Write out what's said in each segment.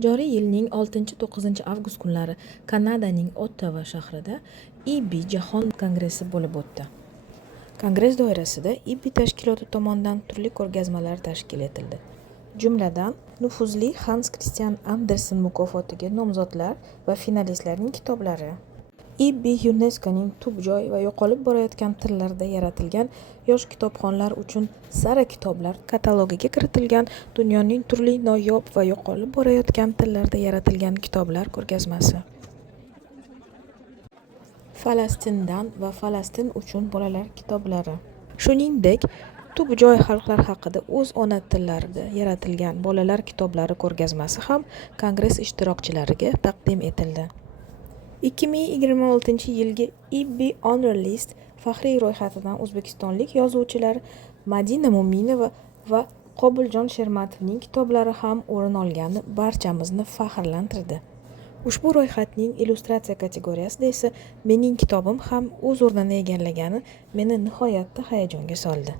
Joriy yilning 6-9 avgust kunlari Kanadaning Ottawa shahrida IB Jahon kongressi bo'lib o'tdi. Kongress doirasida IB tashkiloti tomonidan turli ko'rgazmalar tashkil etildi. Jumladan, nufuzli Hans Christian Andersen mukofotiga nomzodlar va finalistlarning kitoblari, IB UNESCOning tub joy va yo'qolib borayotgan tillarda yaratilgan yosh kitobxonlar uchun sara kitoblar katalogiga kiritilgan dunyoning turli noyob va yo'qolib borayotgan tillarda yaratilgan kitoblar ko'rgazmasi, Falastindan va Falastin uchun bolalar kitoblari, shuningdek tub joy xalqlar haqida o'z ona tillarida yaratilgan bolalar kitoblari ko'rgazmasi ham kongress ishtirokchilariga taqdim etildi. 2026-yilgi IB Honor List faxriy ro'yxatidan o'zbekistonlik yozuvchilar Madina Mo'minova va Qobiljon Shermatovning kitoblari ham o'rin olgani barchamizni faxrlantirdi. Ushbu ro'yxatning illyustratsiya kategoriyasida esa mening kitobim ham o'z o'rnini egallagani meni nihoyatda hayajonga soldi.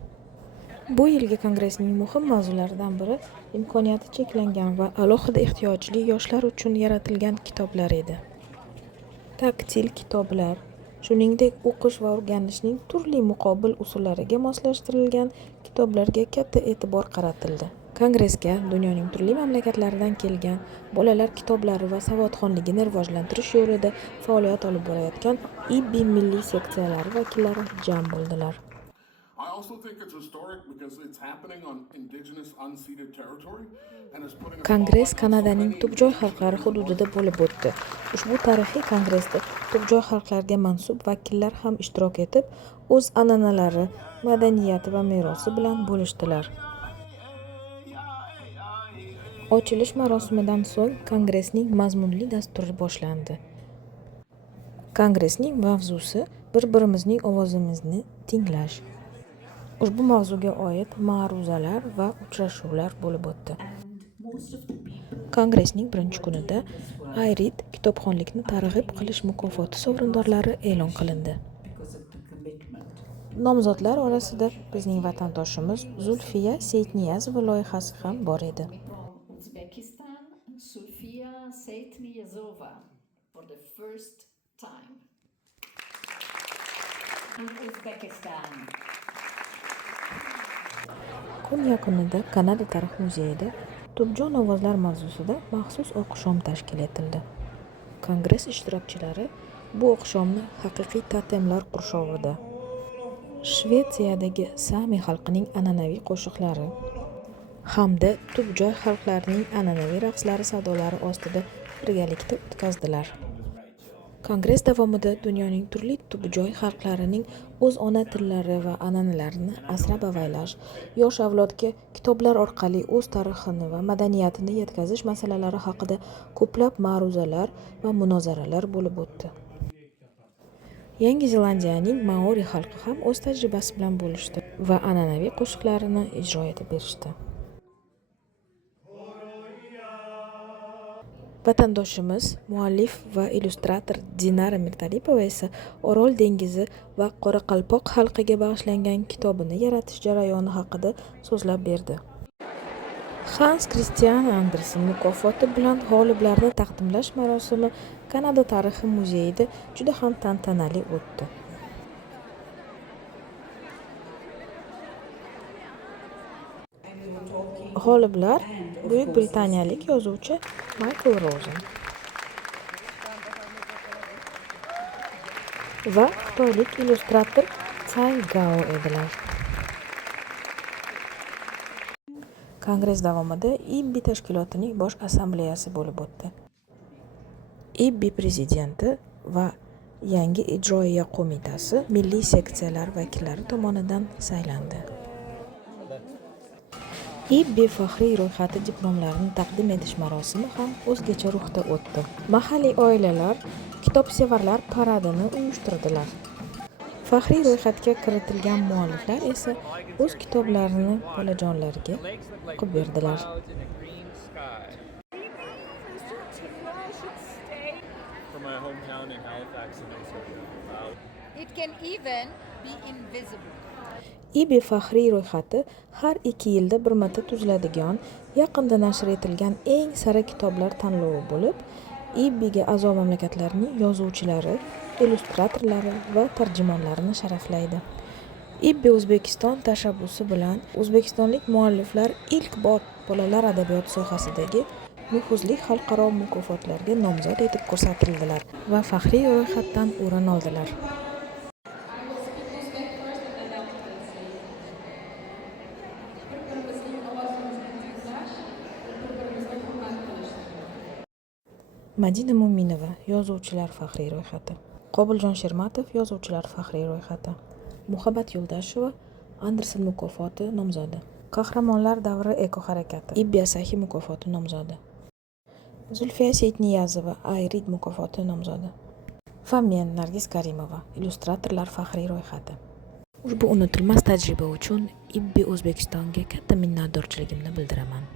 Bu yilgi kongressning muhim mavzularidan biri imkoniyati cheklangan va alohida ehtiyojli yoshlar uchun yaratilgan kitoblar edi. Taktil kitoblar, shuningdek o'qish va o'rganishning turli muqobil usullariga moslashtirilgan kitoblarga katta e'tibor qaratildi. Kongressga dunyoning turli mamlakatlaridan kelgan bolalar kitoblari va savodxonligini rivojlantirish yo'lida faoliyat olib borayotgan IB milliy seksiyalari vakillari jam bo'ldilar. I also think it's historic because it's happening on indigenous unceded territory and is putting a Kongress Kanadaning tubjoy xalqlari hududida bo'lib o'tdi. Ushbu tarixiy kongressda tubjoy xalqlarga mansub vakillar ham ishtirok etib, o'z an'analari, madaniyati va merosi bilan bo'lishdilar. Ochilish marosimidan so'ng kongressning mazmunli dasturi boshlandi. Kongressning mavzusi bir-birimizning ovozimizni tinglash. Ushbu mavzuga oid ma'ruzalar va uchrashuvlar bo'lib o'tdi. Kongressning birinchi kunida Ayrit kitobxonlikni targ'ib qilish mukofoti sovrindorlari e'lon qilindi. Nomzodlar orasida bizning vatandoshimiz Zulfiya Seyitniyazova loyihasi ham bor edi. Uzbekistan, Zulfiya Seyitniyazova for the first time. In Uzbekistan. Kun yakunida Kanada tarix muzeyida Tubjon ovozlar mavzusida maxsus o'qishom tashkil etildi. Kongress ishtirokchilari bu o'qishomni haqiqiy totemlar qurshovida, Shvetsiyadagi Sami xalqining an'anaviy qo'shiqlari hamda tubjoy xalqlarining an'anaviy raqslari sadolari ostida birgalikda o'tkazdilar. Kongress davomida dunyoning turli tubjoy xalqlarining o'z ona tillari va an'analarini asrab-avaylash, yosh avlodga kitoblar orqali o'z tarixini va madaniyatini yetkazish masalalari haqida ko'plab ma'ruzalar va munozaralar bo'lib o'tdi. Yangi Zelandiyaning Maori xalqi ham o'z tajribasi bilan bo'lishdi va an'anaviy qo'shiqlarini ijro etib berishdi. Vatandoshimiz, muallif va illyustrator Dinara Mirtalipova esa Orol dengizi va Qoraqalpoq xalqiga bag'ishlangan kitobini yaratish jarayoni haqida so'zlab berdi. Hans Christian Andersen mukofoti bilan g'oliblarni taqdimlash marosimi Kanada tarixi muzeyida juda ham tantanali o'tdi. G'oliblar Buyuk Britaniyalik yozuvchi Michael Rosen va xitoylik illyustrator Cai Gao edilar. Kongress davomida IB tashkilotining bosh assambleyasi bo'lib o'tdi. IB prezidenti va yangi ijroiya qo'mitasi milliy seksiyalar vakillari tomonidan saylandi. IB faxriy ro'yxati diplomlarini taqdim etish marosimi ham o'zgacha ruhda o'tdi. Mahalliy oilalar kitobsevarlar paradini uyushtirdilar. Faxriy ro'yxatga kiritilgan mualliflar esa o'z kitoblarini bolajonlarga o'qib berdilar. It can even be invisible. IBI faxriy ro'yxati har 2 yilda bir marta tuziladigan, yaqinda nashr etilgan eng sara kitoblar tanlovi bo'lib, IBIga a'zo mamlakatlarning yozuvchilari, illyustratorlari va tarjimonlarini sharaflaydi. IBI O'zbekiston tashabbusi bilan o'zbekistonlik mualliflar ilk bor bolalar adabiyoti sohasidagi nufuzli xalqaro mukofotlarga nomzod etib ko'rsatildilar va faxriy ro'yxatdan o'rin oldilar. Madina Mo'minova yozuvchilar faxriy ro'yxati. Qobiljon Shermatov yozuvchilar faxriy ro'yxati. Muhabbat Yo'ldasheva Andersen mukofoti nomzodi. Qahramonlar davri eko-harakati IBI Asahi mukofoti nomzodi. Zulfiya Seyitniyazova Ayrid mukofoti nomzodi. Va men Nargiz Karimova illyustratorlar faxriy ro'yxati. Ushbu unutilmas tajriba uchun IBI O'zbekistonga katta minnatdorchiligimni bildiraman.